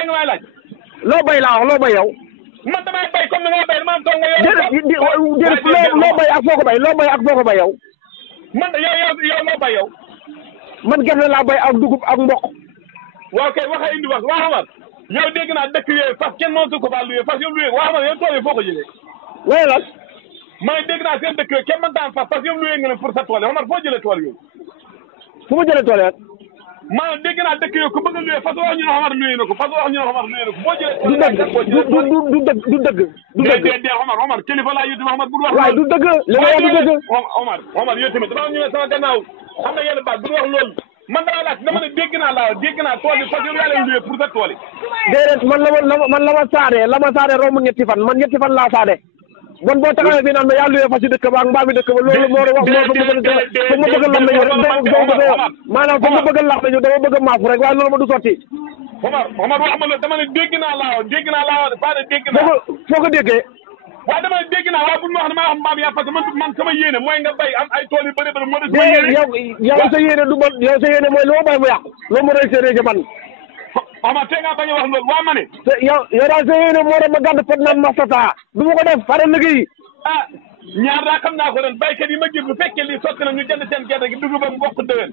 bay nga may laaj. loo bay laa wax loo bay yow. man damay bay comme ni nga bay dama am toog nga yor. déedéet loo bay ak foo ko bay loo bay ak foo ko bay yow. man yow loo bay yow. man gerte laa bay ak dugub ak mboq. waaw kay waxa indi wax waa xamar yow dégg naa dëkk yooyu fas kenn mënatu ko faa luyee fas yow luyee waa xamar yow tool yi foo ko jëlee. waaye lan. man dégg naa seen dëkk yooyu kenn mënta am fas parce que yow luyee nga leen pour sa tool yi xamar foo jëlee tool yooyu. fu ma jëlee tool yi maanaam dégg naa dëkk yooyu ku bëgg a luyee fas wax ñu ne xamar luyee na ko fas wax ñu ne xamar luyee na ko boo jëlee. du dëgg. déedéet xamar kilifa laa yóbbu xamar bu wax. waaye du dëgg li nga wax du dëgg. Omar yow tamit dafa am ñu ne sama gannaaw xam nga yenn baat bu wax loolu man dama laaj dama ne dégg naa tool yi fas yow yaa leen luyee pour sa tool yi. déedéet man la ma saade romb ñetti fan man ñetti fan laa saade. bon boo taxawee fii naan ma yaa luyee fas yi dëkk ba ak mbaa mi dëkk ba loolu moo wax moo fa ma bëgg lam nañu rek maanaam fa ma bëgg lax nañu dama bëgg maafu rek waaye loolu ma du sotti. Omar wax ma loolu dama ne dégg naa laa ba ne dégg naa. foo ko déggee. waaw dama ne dégg naa waaw bu ñu wax damaa wax mbaam yaa parce que man sama yéene mooy nga bay am ay tool yu bëri moo des. sama yéene yow sa yéene du bon yow sa yéene mooy loo bay mu yàqu loo mu réussir ci man. Omar tey nga bañ a wax loolu waa ma ne. yow daal sa yéene moo dem ma gàdd pot naan mastata du ma ko def pare liggéey. ah ñaar daa xam naa ko ren baykat yi ma gis bu fekkee lii sotti na ñu jënd seen gerte gi dugub ba mbokk déwén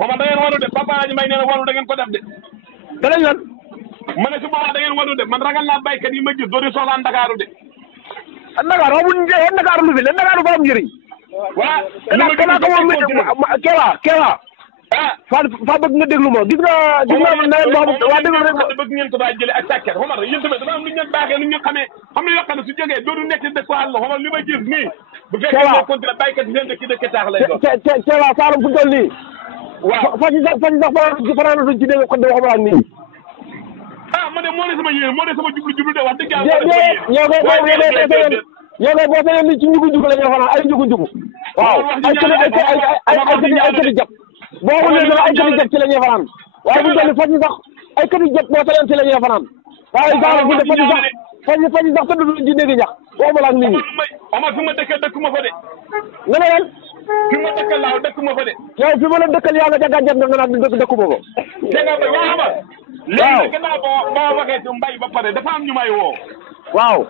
Omar da ngeen waru de papa Aji Mbay nee na waru da ngeen ko def de. danañ lan. ma ne su boobaa da ngeen waru de man ragal naa baykat yi ma gis doo di soxlaa Ndakaaru de. Ndakaaru amul njëriñ Ndakaaru lu fi la Ndakaaru fa am njëriñ. waaw Kéba fa bëgg nga déglu ma gis nga nawet boo xam waa déglu rek bëgg ngeen ko faa jëlee ak sàkket Omar yéen tamit dafa am lu ñu leen baaxee lu ñu xamee xam ne yoo xam ne su jógee doodu nekk ci dëkk àll Omar li ma gis nii bu fekkee moo continué baykat yi seen dëkk taax lay doon Kéba Saalum fu toll nii waaw fas yi sax fanaan ci dégg xodde waxuma ak nii ma ne moo ne sama yéene moo ne sama jublu de wax dëgg yow kay boo sañoon ni ci njugu la ñuy fanaan ay njugu waaw ay këti jàpp boo xamul ne ay këti jàpp ci la ñuy fanaan waaye bu ñu toll fas yi sax ay këti jàpp boo sañoon ci la ñuy fanaan waaye Saalum fu ne fas yi sax tëdd ci dégg ñax waxuma la ak nit ñi Omar fi ma dëkkee dëkkuma fa de nga ne lan fi ma dëkkal laaw dëkkuma fa de yow fi ma la dëkkal yaa nga ca gàncax nga naan dëkkuma ko dégg nga bay waa Omar léegi gannaaw boo waxee ci mbay ba pare dafa am ñu may woo waaw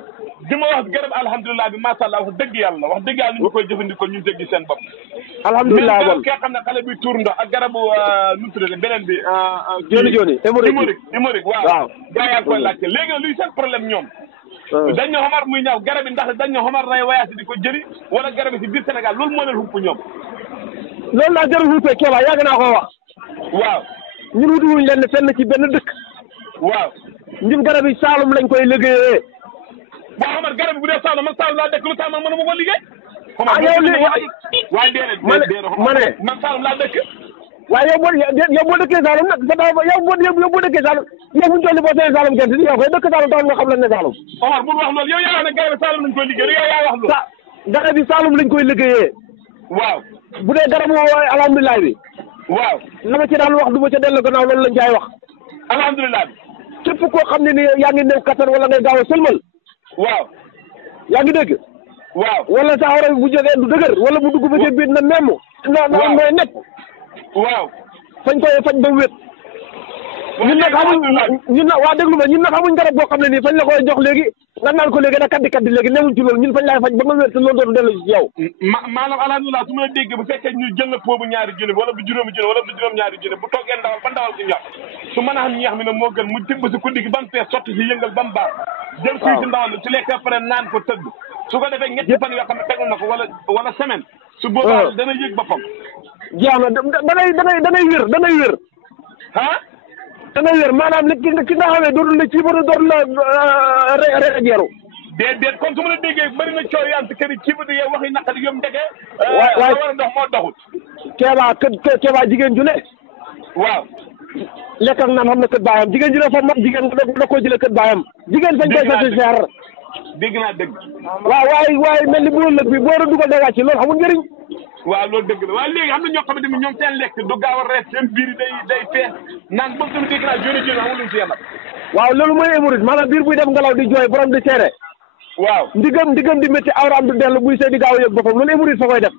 di ma wax garab alhamdulilah bi macha allah wax dëgg yàlla ni ñu koy jëfandikoo ñu dégg seen bopp. alhamdulilah bon mais garab xam ne xale bi tuur ndox ak garabu nu mu tuddee beneen bi. joni hémorroïde waaw. gaa yaa ngi koy laajte léegi nag luy seen problème ñoom. dañ ne Omar muy ñaaw garab yi ndax dañ ne Omar nay wayaasi di ko jëli wala garab yi si biir Sénégal loolu moo leen hump ñoom. loolu laa jarul humpee Kéba yàgg naa ko wax. waaw. ñun wutuwuñ leen fenn ci benn dëkk. waaw. ñun garab yi Saalum lañ koy liggéeyee. waaw Omar garab bi bu dee Saalum man Saalum laa dëkk lu tax man mënuma ko liggéey. yow li waaye déedéet man Saalum laa dëkk. waaye yow boo dëkkee Saalum nag yow boo dëkkee Saalum yow bu ñu toll boo see Saalum gerte yow koy dëkk Saalum taxul nga xam lan ne Saalum. Omar bul wax loolu yow yaa wax ne garab yi Saalum lañ koy liggéey yow yaa wax loolu. garab yi Saalum lañ koy liggéeyee. waaw. bu dee garab moo alhamdulilah bi. waaw. la ma ci daan wax du ma ca dellu gannaaw loolu lañ caay wax. alhamdulilah bi. képp koo xam ne ni yaa ngi néew kattan wala ngay gaaw a sëlmal. waaw. yaa ngi dégg. waaw. wala sa xaw bu jógee du dëgër wala bu dugg ba ca biir na nemm. waaw nooy nepp. waaw. fañ koy faj ba wét. ñun nag waa déglu ma ñun nag xamuñ garab boo xam ne nii fañ la koy jox léegi nga naan ko léegi nag kaddi léegi newuñ ci loolu ñun fañ laay faj ba nga wét te loolu dootu dellu ci yow. maanaam alhamdulilah su ma la déggee bu fekkee ñu jël la poobu ñaari junni wala bu juróomi junni wala bu juróom-ñaari junni bu toggee ndawal ba ndawal gi ñor su mën a xam ñeex mi ne moo gën mu tibb si kuddi gi ba mu fees sotti si yëngal ba mu baax jël suy si ndawal su lekkee pare naan ko tëdd su ko defee ñetti fan yoo xam ne tegul na ko wala semaine su boobaa dana yëg boppam. jeex na danay wér ah da ngay wér maanaam li ki nga xam ne dootul la ci ba dootul la rejeeru. déedéet comme su ma la déggee bëri na coow yaan si kër yi ci ba yow waxi naqari yom ndeke. waay war a ndox moo doxul. Kéba jigéen ju ne. waaw. lekk ak naan xam na kër baayam jigéen ju ne fa mat jigéen da koo jëlee kër baayam. jigéen fañ koy satisfaire. dégg naa dëgg. waaw waaye mel ni bu ëllëg bi boo doon dugal day wàcc loolu xamul njëriñ. waaw loolu dëgg la waaye léegi am na ñoo xamante ni ñoom seen lekk du gaaw a rees seen biir day fees naan ba tamit dégg naa joni amul lu mu si yàlla. waaw loolu mooy hémorroïde maanaam biir buy dem ngelaw di jooy borom di seere. waaw ndigam di métti awraam du dellu buy see di gaaw a yëg boppam loolu hémorroïde fa koy def.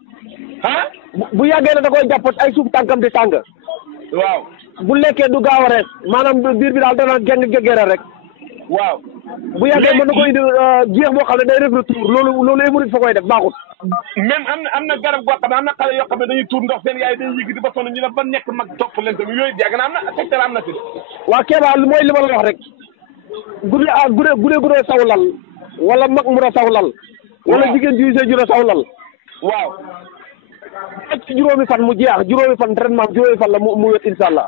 ah. bu yàggee ne da koy jàppat ay suuf tànkam di tàng. waaw. bu lekkee du gaaw a rees maanaam biir bi daal dana geggere rek. waaw bu yàggee mën na ko indi jeex boo xam ne day def retour loolu hémorroïde fa koy def baaxut. même am na garab goo xam ne am na xale yoo xam ne dañuy tuur ndox seen yaay dañuy yëkkati ba sonn ñu ne ba nekk mag topp leen tamit yooyu yàgg na am na secteur am na fi. waa Kéba mooy li ma la wax rek gudee saw lal wala mag mu a saw lal. wala jigéen ji see jur a saw lal. waaw. ak ci juróomi fan mu jeex juróomi fan traitement juróomi fan la mu wét incha allah.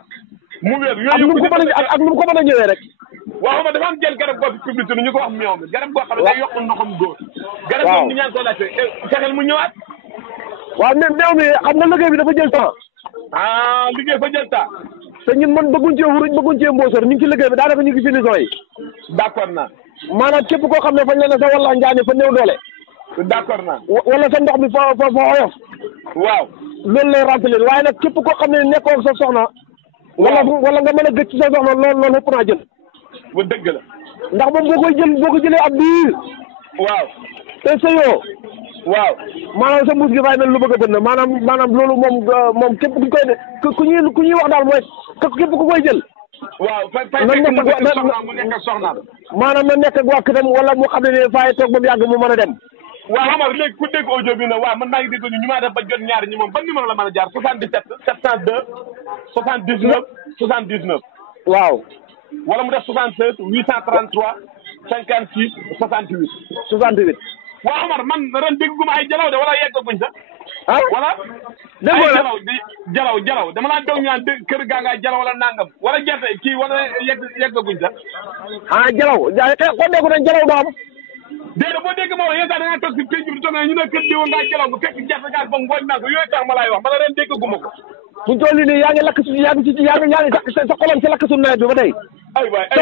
mu wér yooyu ak nu mu ko mën a ñëwee rek. waaw dafa am jël garab boo fi publicité ñu ko wax meew mi garab boo xam ne day yokk ndoxam góor. garab boobu ñu ñaan ko laajte fexeel mu ñëwaat. waaw mais meew mi xam nga liggéey bi dafa jël temps. liggéey fa jël temps. te ñun man bëgguñ cee wuruñ bëgguñ cee mbóosóor ñu ngi ci liggéey bi daanaka ñu ngi finition yi. d'accord naa. maanaam képp koo xam ne fañ la ne sa walla njaani fa néew doole. d'accord naa. wala sa ndox mi fa oyof. waaw. loolu lay remplir waaye nag képp koo xam ne nekkoo sa soxna. wala nga mën a gëj ci sa soxna loolu ëpp naa jël. bu dëgg la. ndax moom boo ko jëlee ab biir. waaw. te sëyoo. waaw. maanaam sa mbuus gi fay mel lu bëgg a bënn maanaam loolu moom képp ku koy ku ñuy wax daal mooy képp ku koy jël. waaw fay mu nekk soxnaam. maanaam na nekk ak waa këram wala mu xam ne ne fay toog ba mu yàgg mu mën a dem. waaw Omar léegi ku dégg audio bi ne waaw man maa ngi dégg ñu maa def ba jot ñaari ñi moom ban numéro la mën a jaar 77 702 79 79. waaw. wala mu def 76 833 56 68. 68. waaw Omar man ren dégguma ay jalaw de wala yeggaguñ sax. wala. dégg nga jalaw dama laa doog ñu naan kër gaa ngaa jalaw wala nangam wala gerte kii wala yeggaguñ sax. jalaw kon dégg nañ jalaw do am. déedéet boo dégg ma wax yéen sax da ngaa toog si penc bi toog ñu ne kër diwa ngaa jalaw bu fekk gerte gaal ba ngooñ naa ko yooyu tax ma laay wax man ren déggaguma ko. fu ñu toll nii yaa ngi lakk sa xolam ci lakk suñu nawet bi ba tey. aywaay sa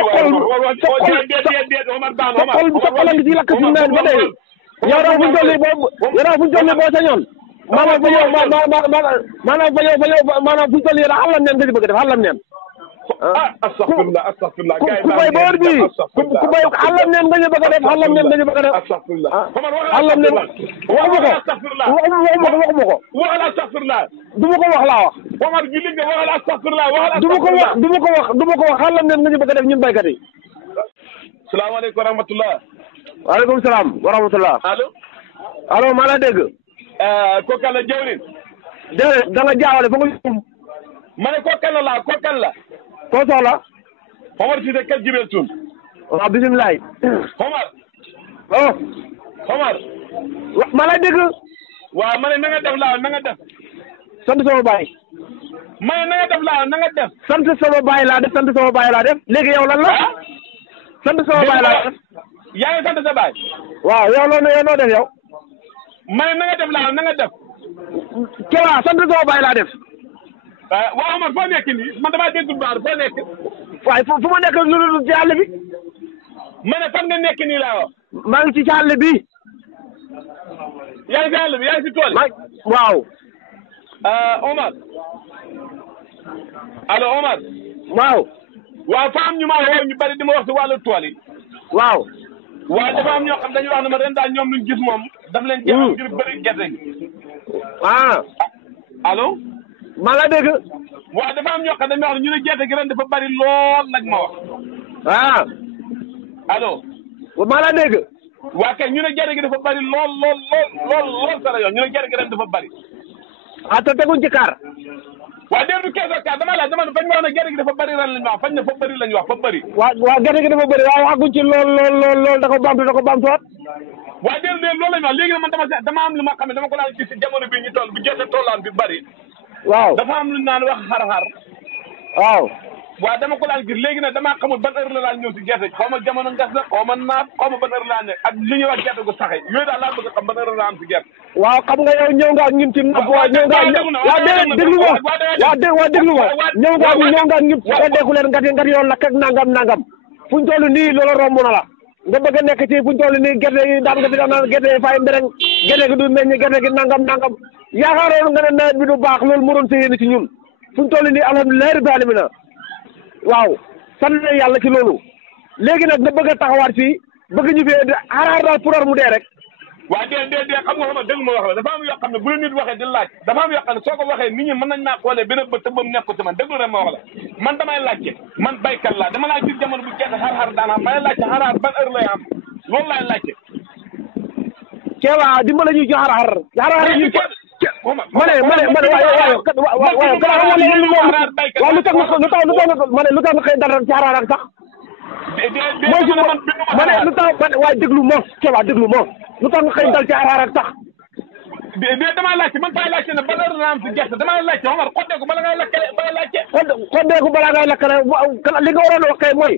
xolam ci lakk suñu nawet ba tey. yow daal fu ñu toll nii boo sañoon. maanaam fu ñu toll nii daal xalam neen nga ci bëgg def xalam neen. astafurlah ku bay ba heure bii ku bay xalam neen nga ñu bëgg a def xalam neen nga ñu bëgg a def. astafurlah xalam neen waxuma ko. waxal astafurlah. du ma ko wax laa wax. Omar julli nga waxal astafurlah waxal du ma ko wax xalam neen nga ñu bëgg a def ñun baykat yi. salaamaaleykum wa rahmatullah. waaleykum salaam wa rahmatullah. allo maa la dégg. kooku kan la jawrin. déedéet da nga jaawale fa nga. ma ne kooku kan la kooku kan la. koo soxla. Omar Cissé kër Jibel Tun. waaw bisimilah. Omar. Omar. maa la dégg. waaw ma ne na nga def laa na nga def. sant sama baay. ma ne na nga def laa na nga def. sant sama baay laa def sant sama baay laa def. léegi yow lan la. sant sama baay laa def. yaa ngi sant sa baay. waaw yow noo def yow. ma ne na nga def laa na nga def. Kéba sant sama baay laa def. waaw Omar foo nekk nii man damaa dégg baar foo nekk. waaye fu ma nekk lu ci àll bi. ma ne fan nga nekk nii laa wax. maa ngi ci àll bi. yaa ngi ci àll bi yaa ngi ci tool yi. waaw. Omar. allo Omar. waaw. waaw fa am ñu ma woo ñu bari di ma wax si wàllu tool yi. waaw. waaw dafa am ñoo xam dañuy wax ne ma ren daal ñoom luñ gis moom. daf leen jeexal ngir bëri gerte gi. allo. maa la dégg. waaw dafa am ñoo xam dañuy wax ne ñu ne gerte gi ren dafa bari lool lañ ma wax. allo. maa la dégg. waa kay ñu ne gerte gi dafa bari lool sa rayon ñu ne gerte gi ren dafa bari. te teguñ ci kaar. waaw déedéet du kees ak kaar dama fañ ma wax ne gerte gi dafa bari ren lañ wax fañ ne fa bari lañ wax fa bari. waaw gerte gi dafa bari waaye waxaguñ ci lool da ko baamtuwaat. waaw déedéet loolu lañ wax léegi nag man dama am lu ma xam ne dama ko daan gis si jamono bii ñu toll bu gerte tollaan bi bari. waaw dafa am lu ñu naan wax xar-xar. waaw. waaw dama ko daan gis léegi nag damaa xamul ban heure la daan ñëw si gerte xaw ma jamono ngas la xaw ma naat xaw ma ban heure laa ne ak li ñuy wax gerte gu saxe yooyu daal laa bëgg a xam ban heure la am si gerte. waaw xam nga yow ñëw nga ak ñun ci napp waaw ñëw nga déglu ma ñëw nga ak ñun soo deeku leen ngat yoon lakk ak nangam fu ñu toll nii loolu romb na la nga bëgg a nekk ci fu ñu toll nii gerte yi daan nga fi daan gerte yi fay mbereng gerte gi du meññ gerte gi nangam yaakaaroon nga ne nawet bi du baax loolu mu doon sa yéene ci ñun fu ñu toll nii alhamdulilah rabbil aalamiina waaw sant nañ yàlla ci loolu léegi nag nga bëgg a taxawaat fii bëgg ñu fi xaraar daal pour mu dee rek waa dee xam nga xam ne dégg ma wax la dafa am yoo xam ne bu la nit waxee di laaj dafa am yoo xam ne soo ko waxee nit ñi mën nañ maa xoolee benn bët te ba mu nekk ko ci man déglu rek ma wax la man damay laajte man baykat laa dama laa gis jamono bu gerte xar-xar daan am may laajte xar-xar ban heure lay am loolu laay laajte. Kéba dimbale ñu ci xar-xar. xar-xar yi waaw lu tax lu tax nga xëy dara ci xar-xar sax. mooy si ma ne lu tax waaye déglu ma Kéba déglu ma lu tax nga xëy dal ci xar-xar sax. damaa laajte man fay laajte ne ban heure la am si gerte damaa laajte Omar xoddeeku bala ngay lakkale bala laajte. xoddeeku bala ngay lakkale li nga waroon a wax kay mooy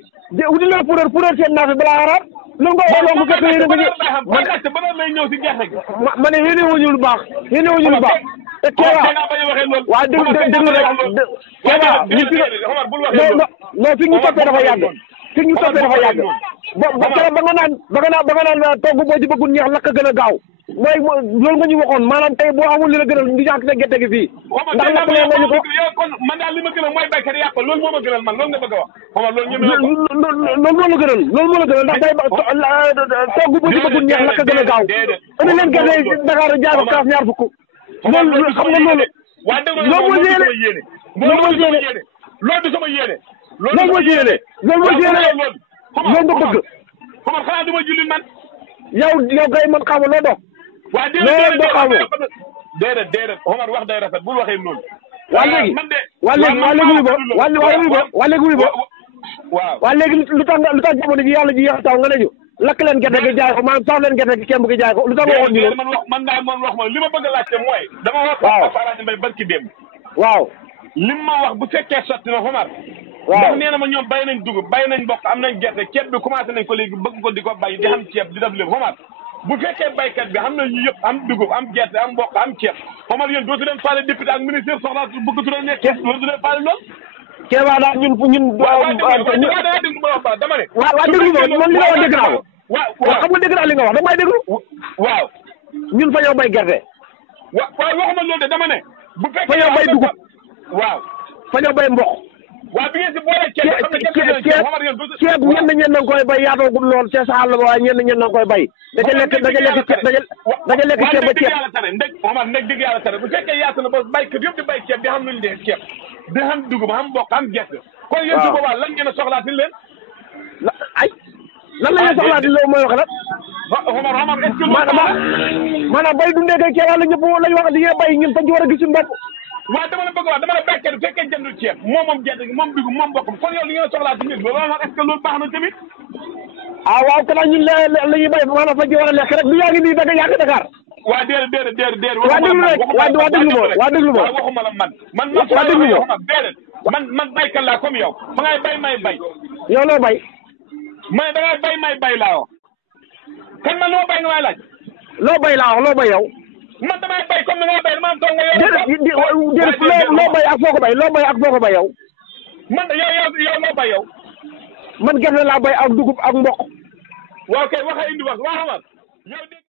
wuti la puudar seen naa fi balaa xaraat. loolu nga waroon bu fekkee yéen a ngi man laajte ban heure lay ñëw si gerte gi. ma ne yéene wuñu lu baax yéene wuñu lu baax. te Kéba waaw déglu rek Kéba ñu fi non fi ñu toppee dafa yàgg fi ñu toppee dafa yàgg ba nga naan togg boo ci bëggul ñeex lakk gën a gaaw mooy loolu nga ñu waxoon maanaam tey boo amul li la gënal di yàq sa gerte gi fii ndax lakk lee nga ñu ko kon man daal li ma gënal mooy baykat yàq loolu moo ma gënal man loolu nga bëgg a wax loolu moo la gënal ndax tey togg boo ci bëggul ñeex lakk gën a gaaw indi leen gerte yi Dakar jaay ko kaas ñaar fukk loolu xam nga loolu loolu moo yéene loolu moo yéene loolu du sama yéene loolu moo yéene loolu moo yéene loolu nga bëgg xamal xanaa du ma julli man yow kay man xamu loo dox waa déedéet Omar wax day rafet bul waxee noonu waa léegi waa léegi lu tax jamono ji yàlla ji yéex taw nga ne ñu lakk leen gerte gi jaay ko maanaam sax leen gerte gi kemb gi jaay ko lu tax nga waxoon ñu loolu man wax ma li ma bëgg a laajte mooy dama wax Farañ Mbay barki démb waaw lim ma wax bu fekkee sotti na Omar waaw ndax nee na ma ñoom bay nañ dugub bay nañ mboq am nañ gerte ceeb bi commencé nañ ko léegi bëgg ko di ko bay di xam ceeb di def lépp Omar bu fekkee baykat bi xam na ñu yëpp am dugub am gerte am mboq am ceeb Omar yéen dootu leen faale député ak ministre soxlaa bëggatu leen nekk dootu leen faale lool Kéba daal ñun dama ne waaw déglu ma man li nga wax dégg naa ko waaw xam nga dégg naa li nga wax damay déglu waaw ñun fa ñoo bay gerte waaw waxuma loolu de dama ne bu fekkee fa ñoo bay dugub waaw fa ñoo bay mboq waaw bi ngeen si boole ceeb ñenn na koy bay yaatoogul lool ca sa àll ba waaye ñenn na koy bay da ca lekk ceeb ba ceeb ndeg Omar ndeg digg yàlla tere bu fekkee yaatu na ba baykat yëpp di bay ceeb di xam nuñu dee ceeb di xam dugub xam mboq xam gerte kon yéen su boobaa lan ngeen a soxlaati leen lan la ñuy soxlaati loolu mooy wax la Omar est-ce que maanaam bay dundee kay Kéba la ñëpp lañ wax di bay ñun fañ ci war a gis suñu bopp waaw dama la bëgg wax dama la béykat bi fekkee jëndul ceeb moom gerte gi moom dugub moom mboqam kon yow li ngeen soxlaa ci nit loolu est-ce que loolu baax na tamit waaw kana ñun la ñuy bay maanaam fañ ci war a lekk rek du yaa ngi nii da nga yàgg Dakar waa déedéet waa déglu rek waa déglu ma waxuma la man waa déglu ma déedéet man baykat laa comme yow fa ngay bay may bay yow loo bay ma ne da ngay bay may bay laa wax kan man loo bay nga may laaj loo bay laa wax loo bay yow man damay bay comme ni nga bay dama am toog nga yow déedéet loo bay ak foo ko bay yow man yow loo bay yow man gerte laa bay ak dugub ak mboq waaw kay waxa indi wax waa xamal yow